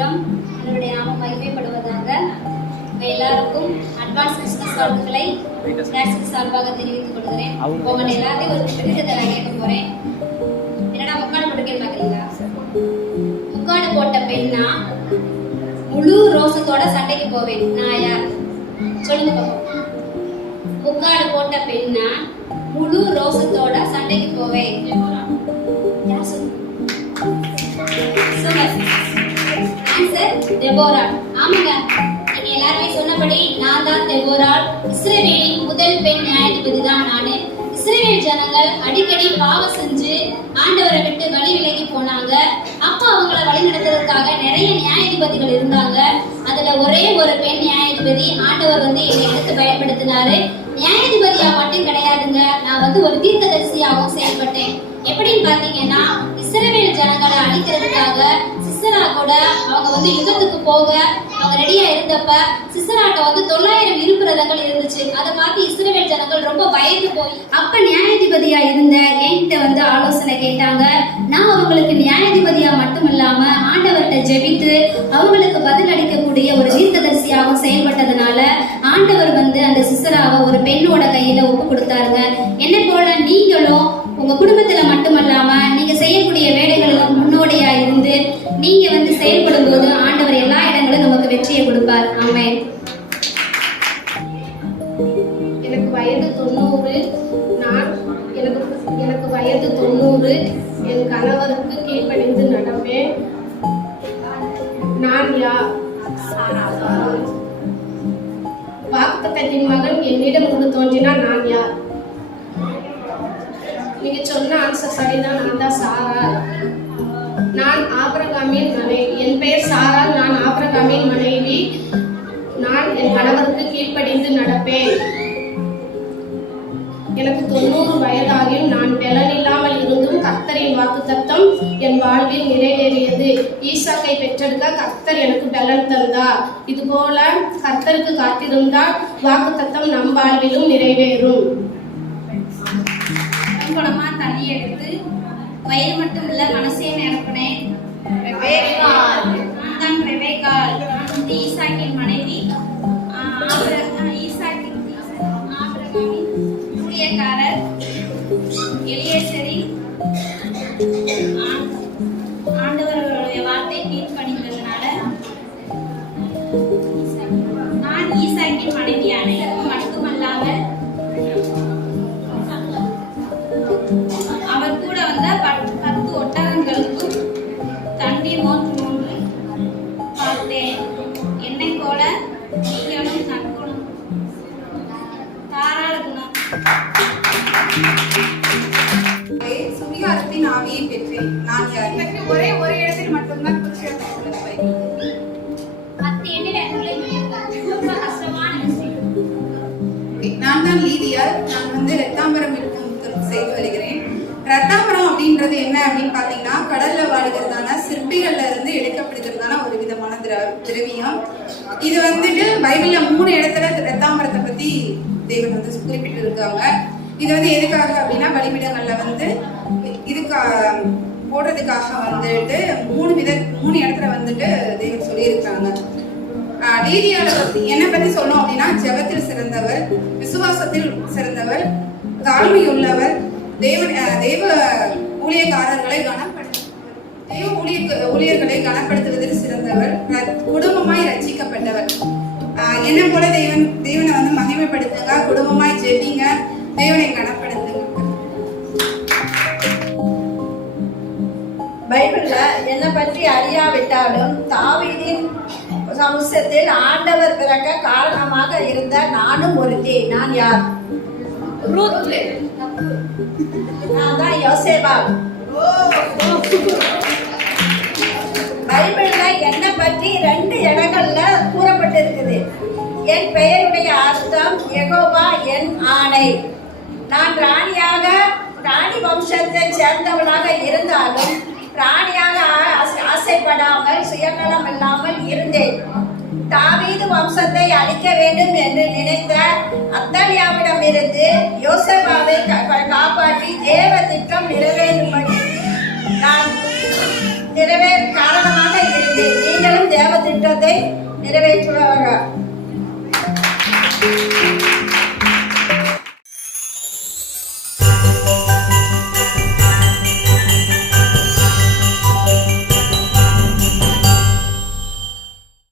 ஸ்தோத்திரம். என்னுடைய நாமம் மகிமைப்படுவதாக. எல்லாருக்கும் அட்வான்ஸ் கிறிஸ்துமஸ் வாழ்த்துக்களை சார்பாக தெரிவித்துக் கொள்கிறேன். உங்க எல்லாத்தையும் ஒரு விருதத்தை நான் கேட்க போறேன். என்னடா முக்காடு போட்டுக்கேன்னு பாக்குறீங்களா? முக்காடு போட்ட பெண்ணா முழு ரோசத்தோட சண்டைக்கு போவேன். நான் யார் சொல்லுங்க பாப்போம். முக்காடு போட்ட பெண்ணா முழு ரோசத்தோட சண்டைக்கு போவேன். யார் சொல்லுங்க? Answer Deborah. ஆமாங்க, நீங்க எல்லாருமே சொன்னபடி நான் தான் டெபோரா. இஸ்ரவேலின் முதல் பெண் நியாயாதிபதி தான் நானு. இஸ்ரவேல் ஜனங்கள் அடிக்கடி பாவம் செஞ்சு ஆண்டவரை விட்டு வழி விலகி போனாங்க. அப்ப அவங்கள வழி நடத்துறதுக்காக நிறைய நியாயாதிபதிகள் இருந்தாங்க. அதுல ஒரே ஒரு பெண் நியாயாதிபதி ஆண்டவர் என்னை எடுத்து பயன்படுத்தினாரு. நியாயாதிபதியா மட்டும் கிடையாதுங்க, நான் ஒரு தீர்க்கதரிசியாகவும் செயல்பட்டேன். எப்படின்னு பாத்தீங்கன்னா, இஸ்ரவேல் ஜனங்களை அழிக்கிறதுக்காக சிசரா கூட அவங்க யுத்தத்துக்கு போக அவங்க ரெடியா இருந்தப்ப சிசராட்ட 900 இருப்பிரதங்கள் இருந்துச்சு. அதை பார்த்து இஸ்ரவேல் ஜனங்கள் ரொம்ப பயந்து போய் அப்ப நியாயாதிபதியா இருந்த என்கிட்ட ஆலோசனை கேட்டாங்க. நான் அவங்களுக்கு நியாயாதிபதியா மட்டும் இல்லாம ஆண்டவர்கிட்ட ஜெபித்து அவங்களுக்கு பதில் அளிக்கக்கூடிய ஒரு தீர்க்கதரிசியாகவும் செயல்பட்டதுனால ஆண்டவர் அந்த சிசராவை ஒரு பெண்ணோட கையில ஒப்பு கொடுத்தாருங்க. என்ன போல நீங்களும் உங்க குடும்பத்துல மட்டுமல்லாம நீங்க செய்யக்கூடிய வேலைகளிலும் முன்னோடியா இருந்து நீங்க செயல்படும் போது ஆண்டவர் எல்லா இடங்களும் நமக்கு வெற்றியை கொடுப்பார். ஆமென். எனக்கு வயது 90. எனக்கு வயது 90. என் கணவருக்கு கீழ்ப்படிந்து நடப்பேன். நான் யார்? வாக்குத்தத்தத்தின் மகன் என்னிடம் தோன்றினார். நான் யார்? நீங்க சொன்ன ஆன்சர் சரிதான். நான் தான் சாரா. நான் ஆபிரகாமின் மனைவி. என் பெயர் சாரா. நான் ஆபிரகாமின் மனைவி. நான் என் கணவருக்கு கீழ்ப்படிந்து நடப்பேன். எனக்கு 90 வயதாகியும் நான் பலன் இல்லாமல் இருந்தும் கர்த்தரின் வாக்குத்தத்தம் என் வாழ்வில் நிறைவேறியது. ஈசாக்கை பெற்றெடுக்க கர்த்தர் எனக்கு பலன் தந்தார். இதுபோல கர்த்தருக்கு காத்திருந்தால் வாக்குத்தத்தம் நம் வாழ்விலும் நிறைவேறும். குடமா தண்ணி எடுத்து வயிறு மட்டும் இல்ல மனசே நிரப்பினேன். ஈசாக்கின் மனைவி, ஆபிரகாமின் ஊழியக்காரர் எலியேசரின் ஆண்டவர்களுடைய வார்த்தை கீழ்ப்படிந்ததுனால நான் ஈசாக்கின் மனைவியானேன். மட்டுமல்லாமல் அவர் கூட 10 ஒட்டகங்களுக்கும் தண்ணீர் மோன்று பார்த்தேன். என்னை போல நீங்களும் நற்குணம் தாராள குணம். சுவிகாரத்தின் ஆவியை பெற்றேன். நான் யார்? எனக்கு ஒரே ஒரு இடத்தில் மட்டும்தான் நான் தான் லீதியா. நான் ரத்தாம்பரம் செய்து வருகிறேன். ரத்தாம்பரம் அப்படின்றது என்ன அப்படின்னு பாத்தீங்கன்னா, கடல்ல வாழுகிறதான சிற்பிகள்ல இருந்து எடுக்கப்படுகிறதான ஒரு விதமான திரவியம். இது பைபிள்ல 3 இடத்துல ரத்தாம்பரத்தை பத்தி தேவன் குறிப்பிட்டு இருக்காங்க. இது எதுக்காக அப்படின்னா, பலிபீடங்கள்ல இதுக்கு போடுறதுக்காக 3 இடத்துல தேவன் சொல்லியிருக்காங்க. லீதியால என்ன பத்தி சொல்லணும் அப்படின்னா, ஜெபத்தில் சிறந்தவர், விசுவாசத்தில் சிறந்தவர், தாழ்மையுள்ளவர், தேவ ஊழியக்காரர்களை ஊழியர்களை கனப்படுத்துவதில் சிறந்தவர், குடும்பமாய் ரட்சிக்கப்பட்டவர். என்ன போல தேவனை மகிமைப்படுத்துங்க, குடும்பமாய் ஜெபிங்க, தேவனை கனப்படுத்துங்க. பைபிள்ல என்னை பற்றி அறியாவிட்டாலும் தாவீதின் வம்சத்தில் ஆண்டவர் பிறக்க காரணமாக இருந்த நானும் ஒருத்தி. நான் யார்? நான் தான் யோசேபாள். பைபிள்ல என்னை பற்றி 2 இடங்கள்ல கூறப்பட்டிருக்குது. என் பெயருடைய அர்த்தம் யெகோவா என் ஆணை. நான் ராணி வம்சத்தை சேர்ந்தவளாக இருந்தாலும் ராணியாக ஆசைப்படாமல் சுயநலம் இல்லாமல் இருந்தேன். தாவீது வம்சத்தை அழிக்க வேண்டும் என்று நினைத்த அத்தலியாவிடம் இருந்து யோசேபாவை காப்பாற்றி தேவ திட்டம் நிறைவேறும்படி நான் காரணமாக இருந்தேன். நீங்களும் நிறைவேற்றுவார்கள்